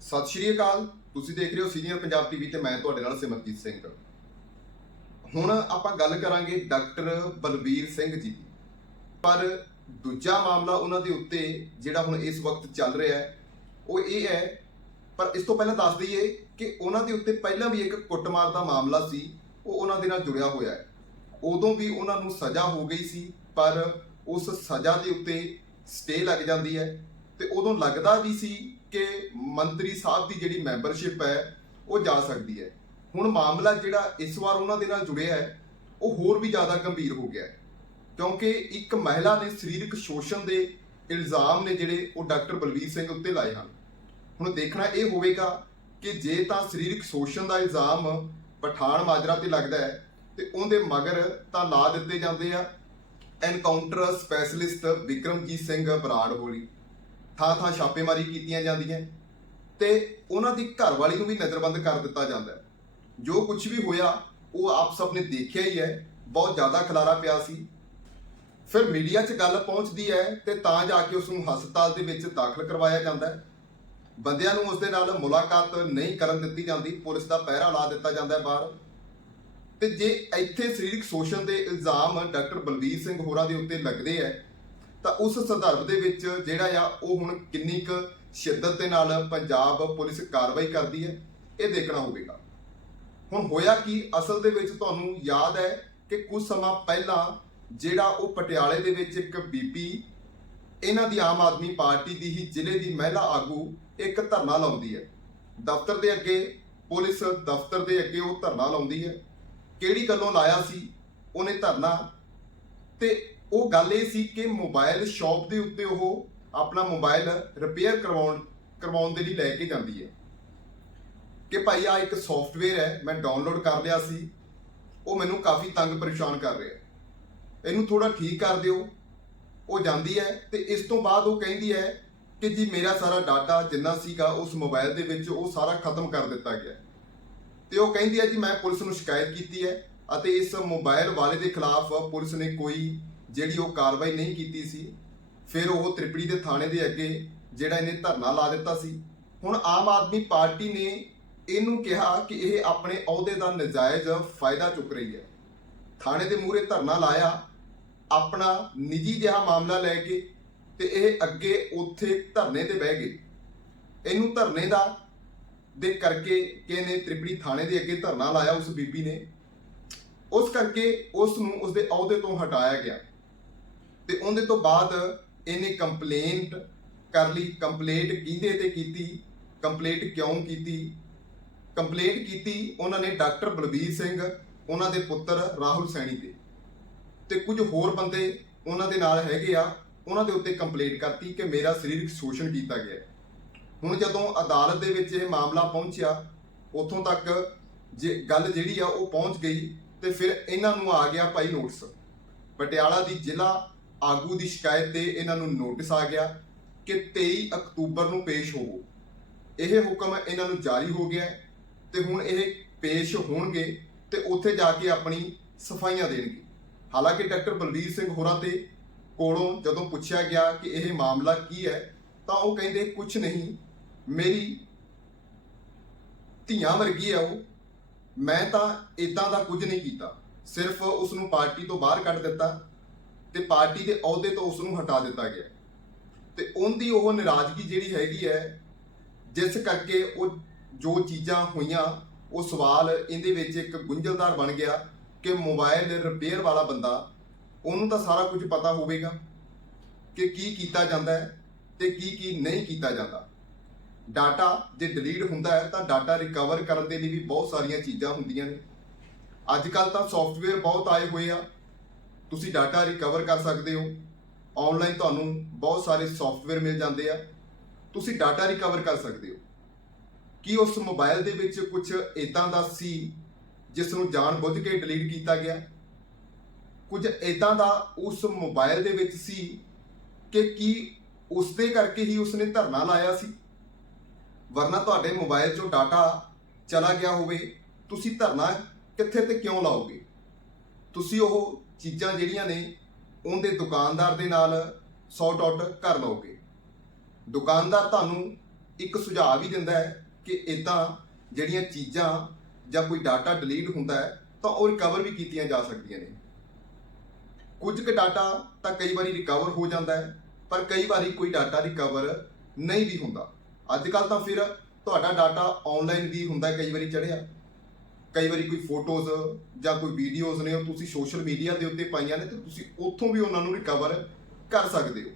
ਸਤਿ ਸ਼੍ਰੀ ਅਕਾਲ। ਤੁਸੀਂ ਦੇਖ ਰਹੇ ਹੋ ਸੀਨੀਅਰ ਪੰਜਾਬ ਟੀਵੀ ਤੇ ਮੈਂ ਤੁਹਾਡੇ ਨਾਲ ਸਿਮਰਜੀਤ ਸਿੰਘ। ਹੁਣ ਆਪਾਂ ਗੱਲ ਕਰਾਂਗੇ ਡਾਕਟਰ ਬਲਬੀਰ ਸਿੰਘ ਜੀ ਦੀ। ਪਰ ਦੂਜਾ ਮਾਮਲਾ ਉਹਨਾਂ ਦੇ ਉੱਤੇ ਜਿਹੜਾ ਹੁਣ ਇਸ ਵਕਤ ਚੱਲ ਰਿਹਾ ਹੈ, ਉਹ ਇਹ ਹੈ, ਪਰ ਇਸ ਤੋਂ ਪਹਿਲਾਂ ਦੱਸ ਦਈਏ ਕਿ ਉਹਨਾਂ ਦੇ ਉੱਤੇ ਪਹਿਲਾਂ ਵੀ ਇੱਕ ਕੁੱਟਮਾਰ ਦਾ ਮਾਮਲਾ ਸੀ, ਉਹ ਉਹਨਾਂ ਦੇ ਨਾਲ ਜੁੜਿਆ ਹੋਇਆ ਹੈ। ਉਦੋਂ ਵੀ ਉਹਨਾਂ ਨੂੰ ਸਜ਼ਾ ਹੋ ਗਈ ਸੀ, ਪਰ ਉਸ ਸਜ਼ਾ ਦੇ ਉੱਤੇ ਸਟੇ ਲੱਗ ਜਾਂਦੀ ਹੈ ਤੇ ਉਦੋਂ ਲੱਗਦਾ ਵੀ ਸੀ ਕਿ ਮੰਤਰੀ ਸਾਹਿਬ ਦੀ ਜਿਹੜੀ ਮੈਂਬਰਸ਼ਿਪ ਹੈ, ਉਹ ਜਾ ਸਕਦੀ ਹੈ। ਹੁਣ ਮਾਮਲਾ ਜਿਹੜਾ ਇਸ ਵਾਰ ਉਹਨਾਂ ਦੇ ਨਾਲ ਜੁੜਿਆ ਹੈ, ਉਹ ਹੋਰ ਵੀ ਜ਼ਿਆਦਾ ਗੰਭੀਰ ਹੋ ਗਿਆ ਹੈ। ਕਿਉਂਕਿ ਇੱਕ ਮਹਿਲਾ ਨੇ ਸਰੀਰਕ ਸ਼ੋਸ਼ਣ ਦੇ ਇਲਜ਼ਾਮ ਨੇ ਜਿਹੜੇ ਉਹ ਡਾਕਟਰ ਬਲਵੀਰ ਸਿੰਘ ਉੱਤੇ ਲਾਏ ਹਨ। ਹੁਣ ਦੇਖਣਾ ਇਹ ਹੋਵੇਗਾ ਕਿ ਜੇ ਤਾਂ ਸਰੀਰਕ ਸ਼ੋਸ਼ਣ ਦਾ ਇਲਜ਼ਾਮ ਪਠਾਨ ਮਾਜਰਾ ਤੇ ਲੱਗਦਾ ਹੈ, ਤੇ ਉਹਦੇ ਮਗਰ ਤਾਂ ਲਾ ਦਿੱਤੇ ਜਾਂਦੇ ਆ ਐਨਕਾਊਂਟਰ ਸਪੈਸ਼ਲਿਸਟ ਵਿਕਰਮਜੀਤ ਸਿੰਘ ਬਰਾੜ ਹੋਲੀ ਥਾਂ ਥਾਂ ਛਾਪੇਮਾਰੀ ਕੀਤੀਆਂ ਜਾਂਦੀਆਂ ਤੇ ਉਹਨਾਂ ਦੀ ਘਰਵਾਲੀ ਨੂੰ ਵੀ ਨਜ਼ਰਬੰਦ ਕਰ ਦਿੱਤਾ ਜਾਂਦਾ ਹੈ। ਜੋ ਕੁਝ ਵੀ ਹੋਇਆ, ਉਹ ਆਪ ਸਭ ਨੇ ਦੇਖਿਆ ਹੀ ਹੈ। ਬਹੁਤ ਜ਼ਿਆਦਾ ਖਲਾਰਾ ਪਿਆ ਸੀ। ਫਿਰ ਮੀਡੀਆ 'ਚ ਗੱਲ ਪਹੁੰਚਦੀ ਹੈ ਤੇ ਤਾਂ ਜਾ ਕੇ ਉਸ ਨੂੰ ਹਸਪਤਾਲ ਦੇ ਵਿੱਚ ਦਾਖਲ ਕਰਵਾਇਆ ਜਾਂਦਾ ਹੈ। ਬੰਦਿਆਂ ਨੂੰ ਉਸ ਦੇ ਨਾਲ ਮੁਲਾਕਾਤ ਨਹੀਂ ਕਰਨ ਦਿੱਤੀ ਜਾਂਦੀ। ਪੁਲਿਸ ਦਾ ਪਹਿਰਾ ਲਾ ਦਿੱਤਾ ਜਾਂਦਾ ਹੈ ਬਾਹਰ। ਤੇ ਜੇ ਇੱਥੇ ਸਰੀਰਕ ਸ਼ੋਸ਼ਣ ਦੇ ਇਲਜ਼ਾਮ ਡਾਕਟਰ ਬਲਵੀਰ ਸਿੰਘ ਹੋਰਾਂ ਦੇ ਉੱਤੇ ਲੱਗਦੇ ਐ ਤਾਂ ਉਸ ਸੰਦਰਭ ਦੇ ਵਿੱਚ ਜਿਹੜਾ ਆ, ਉਹ ਹੁਣ ਕਿੰਨੀ ਕੁ ਸ਼ਿੱਦਤ ਦੇ ਨਾਲ ਪੰਜਾਬ ਪੁਲਿਸ ਕਾਰਵਾਈ ਕਰਦੀ ਹੈ, ਇਹ ਦੇਖਣਾ ਹੋਵੇਗਾ। ਹੁਣ ਹੋਇਆ ਕੀ, ਅਸਲ ਦੇ ਵਿੱਚ ਤੁਹਾਨੂੰ ਯਾਦ ਹੈ ਕਿ ਕੁਝ ਸਮਾਂ ਪਹਿਲਾਂ ਜਿਹੜਾ ਉਹ ਪਟਿਆਲੇ ਦੇ ਵਿੱਚ ਇੱਕ ਬੀਬੀ, ਇਹਨਾਂ ਦੀ ਆਮ ਆਦਮੀ ਪਾਰਟੀ ਦੀ ਹੀ ਜ਼ਿਲ੍ਹੇ ਦੀ ਮਹਿਲਾ ਆਗੂ ਇੱਕ ਧਰਨਾ ਲਾਉਂਦੀ ਹੈ। ਦਫ਼ਤਰ ਦੇ ਅੱਗੇ, ਪੁਲਿਸ ਦਫ਼ਤਰ ਦੇ ਅੱਗੇ ਉਹ ਧਰਨਾ ਲਾਉਂਦੀ ਹੈ। ਕਿਹੜੀ ਗੱਲੋਂ ਲਾਇਆ ਸੀ? ਉਹਨੇ ਧਰਨਾ ਤੇ ਉਹ ਗੱਲ ਇਹ ਸੀ ਕਿ ਮੋਬਾਈਲ ਸ਼ਾਪ ਦੇ ਉੱਤੇ ਉਹ ਆਪਣਾ ਮੋਬਾਈਲ ਰਿਪੇਅਰ ਕਰਵਾਉਣ ਕਰਵਾਉਣ ਦੇ ਲਈ ਲੈ ਕੇ ਜਾਂਦੀ ਹੈ। ਕਿ ਭਾਈ ਆ ਇੱਕ ਸੌਫਟਵੇਅਰ ਹੈ, ਮੈਂ ਡਾਊਨਲੋਡ ਕਰ ਲਿਆ ਸੀ। ਉਹ ਮੈਨੂੰ ਕਾਫੀ ਤੰਗ ਪਰੇਸ਼ਾਨ ਕਰ ਰਿਹਾ ਇਹਨੂੰ ਥੋੜਾ ਠੀਕ ਕਰ ਦਿਓ। ਉਹ ਜਾਂਦੀ ਹੈ ਤੇ ਇਸ ਤੋਂ ਬਾਅਦ ਉਹ ਕਹਿੰਦੀ ਹੈ ਕਿ ਜੀ ਮੇਰਾ ਸਾਰਾ ਡਾਟਾ ਜਿੰਨਾ ਸੀਗਾ ਉਸ ਮੋਬਾਈਲ ਦੇ ਵਿੱਚ ਉਹ ਸਾਰਾ ਖਤਮ ਕਰ ਦਿੱਤਾ ਗਿਆ ਹੈ। ਤੇ ਉਹ ਕਹਿੰਦੀ ਹੈ ਜੀ, ਮੈਂ ਪੁਲਿਸ ਨੂੰ ਸ਼ਿਕਾਇਤ ਕੀਤੀ ਹੈ ਅਤੇ ਇਸ ਮੋਬਾਈਲ ਵਾਲੇ ਦੇ ਖਿਲਾਫ ਪੁਲਿਸ ਨੇ ਕੋਈ ਜਿਹੜੀ ਉਹ ਕਾਰਵਾਈ ਨਹੀਂ ਕੀਤੀ ਸੀ, ਫਿਰ ਉਹ ਤ੍ਰਿਪੜੀ ਦੇ ਥਾਣੇ ਦੇ ਅੱਗੇ ਜਿਹੜਾ ਇਹਨੇ ਧਰਨਾ ਲਾ ਦਿੱਤਾ ਸੀ। ਹੁਣ ਆਮ ਆਦਮੀ ਪਾਰਟੀ ਨੇ ਇਹਨੂੰ ਕਿਹਾ ਕਿ ਇਹ ਆਪਣੇ ਅਹੁਦੇ ਦਾ ਨਜਾਇਜ਼ ਫਾਇਦਾ ਚੁੱਕ ਰਹੀ ਹੈ। ਥਾਣੇ ਦੇ ਮੂਹਰੇ ਧਰਨਾ ਲਾਇਆ, ਆਪਣਾ ਨਿੱਜੀ ਜਿਹਾ ਮਾਮਲਾ ਲੈ ਕੇ ਤੇ ਇਹ ਅੱਗੇ ਉੱਥੇ ਧਰਨੇ ਤੇ ਬਹਿ ਗਏ। ਇਹਨੂੰ ਧਰਨੇ ਦਾ, ਦੇ ਕਰਕੇ ਕਿ ਇਹਨੇ ਤ੍ਰਿਪੜੀ ਥਾਣੇ ਦੇ ਅੱਗੇ ਧਰਨਾ ਲਾਇਆ ਉਸ ਬੀਬੀ ਨੇ। ਉਸ ਕਰਕੇ ਉਸ ਨੂੰ ਉਸਦੇ ਅਹੁਦੇ ਤੋਂ ਹਟਾਇਆ ਗਿਆ। ਤੇ ਉਹਦੇ ਤੋਂ ਬਾਅਦ ਇਹਨੇ ਕੰਪਲੇਂਟ ਕਰ ਲਈ ਕੰਪਲੇਂਟ ਕਿਹਦੇ ਤੇ ਕੀਤੀ ਕੰਪਲੇਂਟ ਕਿਉਂ ਕੀਤੀ? ਕੰਪਲੇਂਟ ਕੀਤੀ ਉਹਨਾਂ ਨੇ ਡਾਕਟਰ ਬਲਬੀਰ ਸਿੰਘ, ਉਹਨਾਂ ਦੇ ਪੁੱਤਰ ਰਾਹੁਲ ਸੈਣੀ ਤੇ। ਤੇ ਕੁਝ ਹੋਰ ਬੰਦੇ ਉਹਨਾਂ ਦੇ ਨਾਲ ਹੈਗੇ ਆ, ਉਹਨਾਂ ਦੇ ਉੱਤੇ ਕੰਪਲੇਂਟ ਕਰਤੀ ਕਿ ਮੇਰਾ ਸਰੀਰਕ ਸ਼ੋਸ਼ਣ ਕੀਤਾ ਗਿਆ ਹੁਣ ਜਦੋਂ ਅਦਾਲਤ ਦੇ ਵਿੱਚ ਇਹ ਮਾਮਲਾ ਪਹੁੰਚਿਆ, ਉੱਥੋਂ ਤੱਕ ਜੇ ਗੱਲ ਜਿਹੜੀ ਆ ਉਹ ਪਹੁੰਚ ਗਈ ਤੇ ਫਿਰ ਇਹਨਾਂ ਨੂੰ ਆ ਗਿਆ ਭਾਈ ਨੋਟਿਸ। ਪਟਿਆਲਾ ਦੀ ਜ਼ਿਲ੍ਹਾ ਆਗੂ ਦੀ ਸ਼ਿਕਾਇਤ ਤੇ ਇਹਨਾਂ ਨੂੰ ਨੋਟਿਸ ਆ ਗਿਆ ਕਿ 23 ਅਕਤੂਬਰ ਨੂੰ ਪੇਸ਼ ਹੋਵੋ। ਇਹ ਹੁਕਮ ਇਹਨਾਂ ਨੂੰ ਜਾਰੀ ਹੋ ਗਿਆ ਤੇ ਹੁਣ ਇਹ ਪੇਸ਼ ਹੋਣਗੇ ਤੇ ਉੱਥੇ ਜਾ ਕੇ ਆਪਣੀ ਸਫਾਈਆਂ ਦੇਣਗੇ। ਹਾਲਾਂਕਿ ਡਾਕਟਰ ਬਲਬੀਰ ਸਿੰਘ ਹੋਰਾਂ ਤੇ ਕੋਲੋਂ ਜਦੋਂ ਪੁੱਛਿਆ ਗਿਆ ਕਿ ਇਹ ਮਾਮਲਾ ਕੀ ਹੈ, ਤਾਂ ਉਹ ਕਹਿੰਦੇ ਕੁਝ ਨਹੀਂ, ਮੇਰੀ ਧੀਆਂ ਵਰਗੀ ਹੈ ਉਹ। ਮੈਂ ਤਾਂ ਇਦਾਂ ਦਾ ਕੁਝ ਨਹੀਂ ਕੀਤਾ। ਸਿਰਫ ਉਸ ਨੂੰ ਪਾਰਟੀ ਤੋਂ ਬਾਹਰ ਕੱਢ ਦਿੱਤਾ। ਤੇ ਪਾਰਟੀ ਦੇ ਅਹੁਦੇ ਤੋਂ ਉਸ ਨੂੰ ਹਟਾ ਦਿੱਤਾ ਗਿਆ। ਤੇ ਉਹਦੀ ਉਹ ਨਾਰਾਜ਼ਗੀ ਜਿਹੜੀ ਹੈਗੀ ਹੈ, ਜਿਸ ਕਰਕੇ ਉਹ ਜੋ ਚੀਜ਼ਾਂ ਹੋਈਆਂ, ਉਹ ਸਵਾਲ ਇਹਦੇ ਵਿੱਚ ਇੱਕ ਗੁੰਝਲਦਾਰ ਬਣ ਗਿਆ ਕਿ ਮੋਬਾਈਲ ਰਿਪੇਅਰ ਵਾਲਾ ਬੰਦਾ, ਉਹਨੂੰ ਤਾਂ ਸਾਰਾ ਕੁਝ ਪਤਾ ਹੋਵੇਗਾ ਕਿ ਕੀ ਕੀਤਾ ਜਾਂਦਾ ਹੈ ਤੇ ਕੀ ਕੀ ਨਹੀਂ ਕੀਤਾ ਜਾਂਦਾ। ਡਾਟਾ ਜੇ ਡਿਲੀਟ ਹੁੰਦਾ ਹੈ ਤਾਂ ਡਾਟਾ ਰਿਕਵਰ ਕਰਨ ਦੇ ਲਈ ਵੀ ਬਹੁਤ ਸਾਰੀਆਂ ਚੀਜ਼ਾਂ ਹੁੰਦੀਆਂ ਨੇ। ਅੱਜ ਕੱਲ ਤਾਂ ਸੌਫਟਵੇਅਰ ਬਹੁਤ ਆਏ ਹੋਏ ਆ। ਤੁਸੀਂ ਡਾਟਾ ਰਿਕਵਰ ਕਰ ਸਕਦੇ ਹੋ। ਆਨਲਾਈਨ ਤੁਹਾਨੂੰ ਬਹੁਤ ਸਾਰੇ ਸੌਫਟਵੇਅਰ ਮਿਲ ਜਾਂਦੇ ਆ। ਤੁਸੀਂ ਡਾਟਾ ਰਿਕਵਰ ਕਰ ਸਕਦੇ ਹੋ। ਕੀ ਉਸ ਮੋਬਾਈਲ ਦੇ ਵਿੱਚ ਕੁਝ ਇਦਾਂ ਦਾ ਸੀ ਜਿਸ ਨੂੰ ਜਾਣਬੁੱਝ ਕੇ ਡਿਲੀਟ ਕੀਤਾ ਗਿਆ? ਕੁਝ ਇਦਾਂ ਦਾ ਉਸ ਮੋਬਾਈਲ ਦੇ ਵਿੱਚ ਸੀ ਕਿ ਕੀ ਉਸ ਦੇ ਕਰਕੇ ਹੀ ਉਸਨੇ ਧਰਨਾ ਲਾਇਆ ਸੀ? ਵਰਨਾ ਤੁਹਾਡੇ ਮੋਬਾਈਲ 'ਚੋਂ ਡਾਟਾ ਚਲਾ ਗਿਆ ਹੋਵੇ। ਤੁਸੀਂ ਧਰਨਾ ਕਿੱਥੇ ਤੇ ਕਿਉਂ ਲਾਓਗੇ? ਤੁਸੀਂ ਉਹ ਚੀਜ਼ਾਂ ਜਿਹੜੀਆਂ ਨੇ, ਉਹਦੇ ਦੁਕਾਨਦਾਰ ਦੇ ਨਾਲ ਸੌਟ ਆਊਟ ਕਰ ਲਓਗੇ। ਦੁਕਾਨਦਾਰ ਤੁਹਾਨੂੰ ਇੱਕ ਸੁਝਾਅ ਵੀ ਦਿੰਦਾ ਹੈ ਕਿ ਇਦਾਂ ਜਿਹੜੀਆਂ ਚੀਜ਼ਾਂ ਜਾਂ ਕੋਈ ਡਾਟਾ ਡਿਲੀਟ ਹੁੰਦਾ ਹੈ, ਤਾਂ ਉਹ ਰਿਕਵਰ ਵੀ ਕੀਤੀਆਂ ਜਾ ਸਕਦੀਆਂ ਨੇ। ਕੁਝ ਕੁ ਡਾਟਾ ਤਾਂ ਕਈ ਵਾਰੀ ਰਿਕਵਰ ਹੋ ਜਾਂਦਾ ਹੈ, ਪਰ ਕਈ ਵਾਰੀ ਕੋਈ ਡਾਟਾ ਰਿਕਵਰ ਨਹੀਂ ਵੀ ਹੁੰਦਾ। ਅੱਜ ਕੱਲ ਤਾਂ ਫਿਰ ਤੁਹਾਡਾ ਡਾਟਾ ਆਨਲਾਈਨ ਵੀ ਹੁੰਦਾ ਕਈ ਵਾਰੀ ਚੜਿਆ ਕਈ ਵਾਰੀ ਕੋਈ ਫੋਟੋਜ਼ ਜਾਂ ਕੋਈ ਵੀਡੀਓਜ਼ ਨੇ ਉਹ ਤੁਸੀਂ ਸੋਸ਼ਲ ਮੀਡੀਆ ਦੇ ਉੱਤੇ ਪਾਈਆਂ ਨੇ ਤੇ ਤੁਸੀਂ ਉੱਥੋਂ ਵੀ ਉਹਨਾਂ ਨੂੰ ਰਿਕਵਰ ਕਰ ਸਕਦੇ ਹੋ।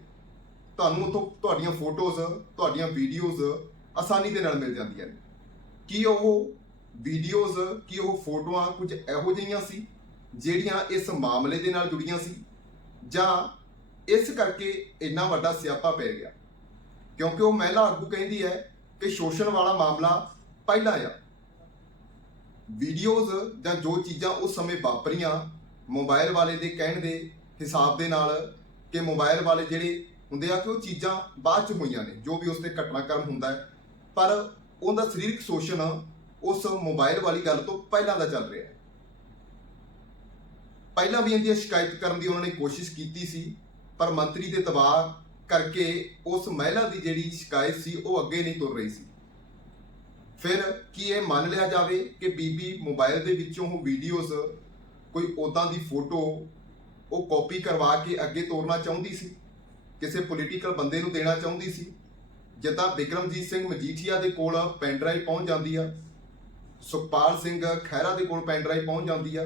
ਤੁਹਾਨੂੰ ਉੱਥੋਂ ਤੁਹਾਡੀਆਂ ਫੋਟੋਜ਼, ਤੁਹਾਡੀਆਂ ਵੀਡੀਓਜ਼ ਆਸਾਨੀ ਦੇ ਨਾਲ ਮਿਲ ਜਾਂਦੀਆਂ ਨੇ। ਕੀ ਉਹ ਵੀਡੀਓਜ਼, ਕੀ ਉਹ ਫੋਟੋਆਂ ਕੁਝ ਇਹੋ ਜਿਹੀਆਂ ਸੀ ਜਿਹੜੀਆਂ ਇਸ ਮਾਮਲੇ ਦੇ ਨਾਲ ਜੁੜੀਆਂ ਸੀ ਜਾਂ ਇਸ ਕਰਕੇ ਇੰਨਾ ਵੱਡਾ ਸਿਆਪਾ ਪੈ ਗਿਆ? ਕਿਉਂਕਿ ਉਹ ਮਹਿਲਾ ਆਗੂ ਕਹਿੰਦੀ ਹੈ ਕਿ ਸ਼ੋਸ਼ਣ ਵਾਲਾ ਮਾਮਲਾ ਪਹਿਲਾਂ ਆ। ਵੀਡੀਓਜ਼ ਜਾਂ ਜੋ ਚੀਜ਼ਾਂ ਉਸ ਸਮੇਂ ਵਾਪਰੀਆਂ ਮੋਬਾਈਲ ਵਾਲੇ ਦੇ ਕਹਿਣ ਦੇ ਹਿਸਾਬ ਦੇ ਨਾਲ ਕਿ ਮੋਬਾਈਲ ਵਾਲੇ ਜਿਹੜੇ ਹੁੰਦੇ ਆ ਕਿ ਉਹ ਚੀਜ਼ਾਂ ਬਾਅਦ ਚ ਹੋਈਆਂ ਨੇ, ਜੋ ਵੀ ਉਸ ਤੇ ਘਟਨਾਕ੍ਰਮ ਹੁੰਦਾ ਹੈ। ਪਰ ਉਹਦਾ ਸਰੀਰਕ ਸ਼ੋਸ਼ਣ ਉਸ ਮੋਬਾਈਲ ਵਾਲੀ ਗੱਲ ਤੋਂ ਪਹਿਲਾਂ ਦਾ ਚੱਲ ਰਿਹਾ ਹੈ। ਪਹਿਲਾਂ ਵੀ ਇਹਦੀ ਸ਼ਿਕਾਇਤ ਕਰਨ ਦੀ ਉਹਨਾਂ ਨੇ ਕੋਸ਼ਿਸ਼ ਕੀਤੀ ਸੀ, ਪਰ ਮੰਤਰੀ ਦੇ ਦਬਾਅ ਕਰਕੇ ਉਸ ਮਹਿਲਾ ਦੀ ਜਿਹੜੀ ਸ਼ਿਕਾਇਤ ਸੀ, ਉਹ ਅੱਗੇ ਨਹੀਂ ਤੁਰ ਰਹੀ ਸੀ। ਫਿਰ ਕੀ ਇਹ ਮੰਨ ਲਿਆ ਜਾਵੇ ਕਿ ਬੀਬੀ ਮੋਬਾਈਲ ਦੇ ਵਿੱਚੋਂ ਉਹ ਵੀਡੀਓਜ਼ ਕੋਈ ਉਦਾਂ ਦੀ ਫੋਟੋ ਉਹ ਕਾਪੀ ਕਰਵਾ ਕੇ ਅੱਗੇ ਤੋਰਨਾ ਚਾਹੁੰਦੀ ਸੀ? ਕਿਸੇ ਪੋਲੀਟੀਕਲ ਬੰਦੇ ਨੂੰ ਦੇਣਾ ਚਾਹੁੰਦੀ ਸੀ? ਜਿੱਦਾਂ ਬਿਕਰਮਜੀਤ ਸਿੰਘ ਮਜੀਠੀਆ ਦੇ ਕੋਲ ਪੈਨ ਡਰਾਈਵ ਪਹੁੰਚ ਜਾਂਦੀ ਆ, ਸੁਖਪਾਲ ਸਿੰਘ ਖਹਿਰਾ ਦੇ ਕੋਲ ਪੈਨ ਡਰਾਈਵ ਪਹੁੰਚ ਜਾਂਦੀ ਆ,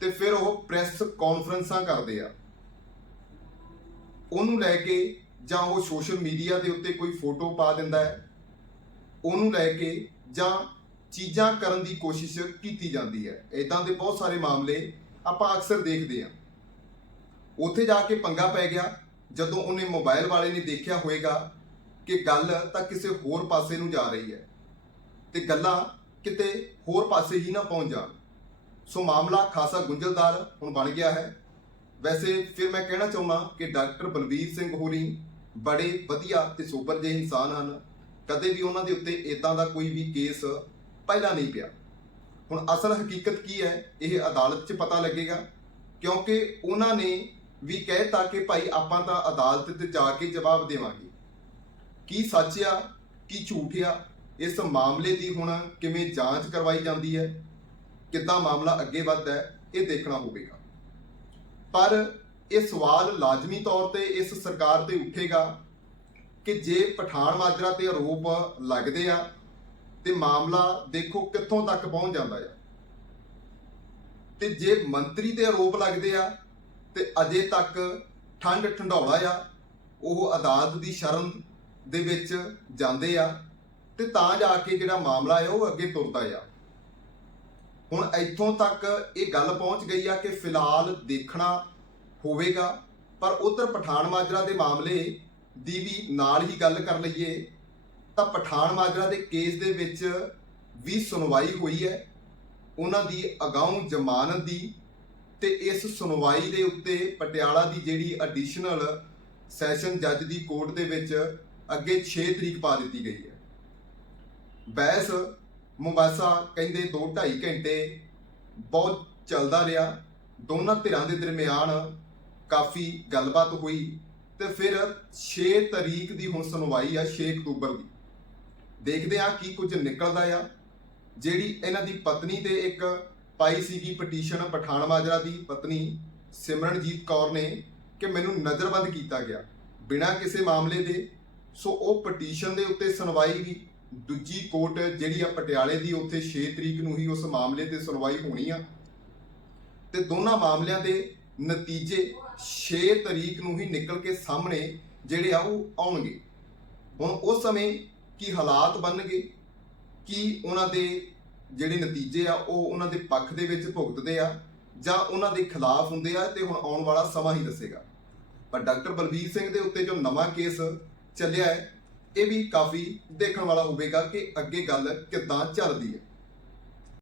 ਤੇ ਫਿਰ ਉਹ ਪ੍ਰੈਸ ਕਾਨਫਰੰਸਾਂ ਕਰਦੇ ਆ। ਉਹਨੂੰ ਲੈ ਕੇ ਜਾਂ ਉਹ ਸੋਸ਼ਲ ਮੀਡੀਆ ਦੇ ਉੱਤੇ ਕੋਈ ਫੋਟੋ ਪਾ ਦਿੰਦਾ ਹੈ ਉਹਨੂੰ ਲੈ ਕੇ ਜਾਂ ਚੀਜ਼ਾਂ ਕਰਨ ਦੀ ਕੋਸ਼ਿਸ਼ ਕੀਤੀ ਜਾਂਦੀ ਹੈ। ਇਦਾਂ ਦੇ ਬਹੁਤ ਸਾਰੇ ਮਾਮਲੇ ਆਪਾਂ ਅਕਸਰ ਦੇਖਦੇ ਹਾਂ। ਉੱਥੇ ਜਾ ਕੇ ਪੰਗਾ ਪੈ ਗਿਆ। ਜਦੋਂ ਉਹਨੇ ਮੋਬਾਈਲ ਵਾਲੇ ਨੇ ਦੇਖਿਆ ਹੋਵੇਗਾ ਕਿ ਗੱਲ ਤਾਂ ਕਿਸੇ ਹੋਰ ਪਾਸੇ ਨੂੰ ਜਾ ਰਹੀ ਹੈ ਤੇ ਗੱਲਾਂ ਕਿਤੇ ਹੋਰ ਪਾਸੇ ਹੀ ਨਾ ਪਹੁੰਚ ਜਾਣ। ਸੋ ਮਾਮਲਾ ਖਾਸਾ ਗੁੰਝਲਦਾਰ ਹੁਣ ਬਣ ਗਿਆ ਹੈ। ਵੈਸੇ ਫਿਰ ਮੈਂ ਕਹਿਣਾ ਚਾਹੁੰਦਾ ਕਿ ਡਾਕਟਰ ਬਲਬੀਰ ਸਿੰਘ ਹੋਰੀ ਬੜੇ ਵਧੀਆ ਤੇ ਸੋਬਰ ਜਿਹੇ ਇਨਸਾਨ ਹਨ। ਕਦੇ ਵੀ ਉਹਨਾਂ ਦੇ ਉੱਤੇ ਇਦਾਂ ਦਾ ਕੋਈ ਵੀ ਕੇਸ ਪਹਿਲਾਂ ਨਹੀਂ ਪਿਆ। ਹੁਣ ਅਸਲ ਹਕੀਕਤ ਕੀ ਹੈ, ਇਹ ਅਦਾਲਤ 'ਚ ਪਤਾ ਲੱਗੇਗਾ, ਕਿਉਂਕਿ ਉਹਨਾਂ ਨੇ ਵੀ ਕਹਿਤਾ ਕਿ ਭਾਈ ਆਪਾਂ ਤਾਂ ਅਦਾਲਤ ਤੇ ਜਾ ਕੇ ਜਵਾਬ ਦੇਵਾਂਗੇ। ਕੀ ਸੱਚ ਆ, ਕੀ ਝੂਠ ਆ, ਇਸ ਮਾਮਲੇ ਦੀ ਹੁਣ ਕਿਵੇਂ ਜਾਂਚ ਕਰਵਾਈ ਜਾਂਦੀ ਹੈ, ਕਿੱਦਾਂ ਮਾਮਲਾ ਅੱਗੇ ਵੱਧਦਾ ਹੈ, ਇਹ ਦੇਖਣਾ ਹੋਵੇਗਾ। ਪਰ ਇਹ ਸਵਾਲ ਲਾਜ਼ਮੀ ਤੌਰ ਤੇ ਇਸ ਸਰਕਾਰ ਤੇ ਉੱਠੇਗਾ ਕਿ ਜੇ ਪਠਾਨ ਮਾਜਰਾ ਤੇ ਆਰੋਪ ਲੱਗਦੇ ਆ, ਤੇ ਮਾਮਲਾ ਦੇਖੋ ਕਿੱਥੋਂ ਤੱਕ ਪਹੁੰਚ ਜਾਂਦਾ ਆ। ਤੇ ਜੇ ਮੰਤਰੀ ਤੇ ਆਰੋਪ ਲੱਗਦੇ ਆ, ਤੇ ਅਜੇ ਤੱਕ ਠੰਡ ਠੰਡੌਲਾ ਆ, ਉਹ ਅਦਾਲਤ ਦੀ ਸ਼ਰਨ ਦੇ ਵਿੱਚ ਜਾਂਦੇ ਆ, ਤੇ ਤਾਂ ਜਾ ਕੇ ਜਿਹੜਾ ਮਾਮਲਾ ਹੈ ਉਹ ਅੱਗੇ ਤੁਰਦਾ ਆ। ਹੁਣ ਇੱਥੋਂ ਤੱਕ ਇਹ ਗੱਲ ਪਹੁੰਚ ਗਈ ਆ ਕਿ ਫਿਲਹਾਲ ਦੇਖਣਾ ਹੋਵੇਗਾ, ਪਰ ਉਧਰ ਪਠਾਨ ਮਾਜਰਾ ਦੇ ਮਾਮਲੇ ਦੀ ਵੀ ਨਾਲ ਹੀ ਗੱਲ ਕਰ ਲਈਏ, ਤਾਂ ਪਠਾਨ ਮਾਜਰਾ ਦੇ ਕੇਸ ਦੇ ਵਿੱਚ ਵੀ ਸੁਣਵਾਈ ਹੋਈ ਹੈ। ਉਹਨਾਂ ਦੀ ਅਗਾਊਂ ਜ਼ਮਾਨਤ ਦੀ ਤੇ ਇਸ ਸੁਣਵਾਈ ਦੇ ਉੱਤੇ ਪਟਿਆਲਾ ਦੀ ਜਿਹੜੀ ਐਡੀਸ਼ਨਲ ਸੈਸ਼ਨ ਜੱਜ ਦੀ ਕੋਰਟ ਦੇ ਵਿੱਚ ਅੱਗੇ 6 ਤਰੀਕ ਪਾ ਦਿੱਤੀ ਗਈ ਹੈ। ਬਹਿਸ ਮੁਬਾਸਾ ਕਹਿੰਦੇ 2.5 ਘੰਟੇ ਬਹੁਤ ਚੱਲਦਾ ਰਿਹਾ। ਦੋਨਾਂ ਧਿਰਾਂ ਦੇ ਦਰਮਿਆਨ ਕਾਫੀ ਗੱਲਬਾਤ ਹੋਈ। ਤੇ ਫਿਰ 6 ਤਰੀਕ ਦੀ ਹੁਣ ਸੁਣਵਾਈ ਆ 6 ਅਕਤੂਬਰ ਦੀ। ਦੇਖਦੇ ਆ ਕੀ ਕੁਝ ਨਿਕਲਦਾ ਆ। ਜਿਹੜੀ ਇਹਨਾਂ ਦੀ ਪਤਨੀ ਤੇ ਇੱਕ ਪਾਈ ਸੀਗੀ ਪਟੀਸ਼ਨ ਪਠਾਨ ਮਾਜਰਾ ਦੀ ਪਤਨੀ ਸਿਮਰਨਜੀਤ ਕੌਰ ਨੇ ਕਿ ਮੈਨੂੰ ਨਜ਼ਰਬੰਦ ਕੀਤਾ ਗਿਆ ਬਿਨਾਂ ਕਿਸੇ ਮਾਮਲੇ ਦੇ। ਸੋ ਉਹ ਪਟੀਸ਼ਨ ਦੇ ਉੱਤੇ ਸੁਣਵਾਈ ਵੀ ਦੂਜੀ ਕੋਰਟ ਜਿਹੜੀ ਆ ਪਟਿਆਲੇ ਦੀ ਉੱਥੇ 6 ਤਰੀਕ ਨੂੰ ਹੀ ਉਸ ਮਾਮਲੇ ਤੇ ਸੁਣਵਾਈ ਹੋਣੀ ਆ। ਤੇ ਦੋਨਾਂ ਮਾਮਲਿਆਂ ਦੇ ਨਤੀਜੇ 6 ਤਰੀਕ ਨੂੰ ਹੀ ਨਿਕਲ ਕੇ ਸਾਹਮਣੇ ਜਿਹੜੇ ਆ ਉਹ ਆਉਣਗੇ। ਹੁਣ ਉਸ ਸਮੇਂ ਕੀ ਹਾਲਾਤ ਬਣਨਗੇ? ਕੀ ਉਹਨਾਂ ਦੇ ਜਿਹੜੇ ਨਤੀਜੇ ਆ, ਉਹ ਉਹਨਾਂ ਦੇ ਪੱਖ ਦੇ ਵਿੱਚ ਭੁਗਤਦੇ ਆ ਜਾਂ ਉਹਨਾਂ ਦੇ ਖਿਲਾਫ ਹੁੰਦੇ ਆ ਤੇ ਹੁਣ ਆਉਣ ਵਾਲਾ ਸਮਾਂ ਹੀ ਦੱਸੇਗਾ। ਪਰ ਡਾਕਟਰ ਬਲਬੀਰ ਸਿੰਘ ਦੇ ਉੱਤੇ ਜੋ ਨਵਾਂ ਕੇਸ ਚੱਲਿਆ ਹੈ, ਇਹ ਵੀ ਕਾਫੀ ਦੇਖਣ ਵਾਲਾ ਹੋਵੇਗਾ ਕਿ ਅੱਗੇ ਗੱਲ ਕਿੱਦਾਂ ਚੱਲਦੀ ਹੈ।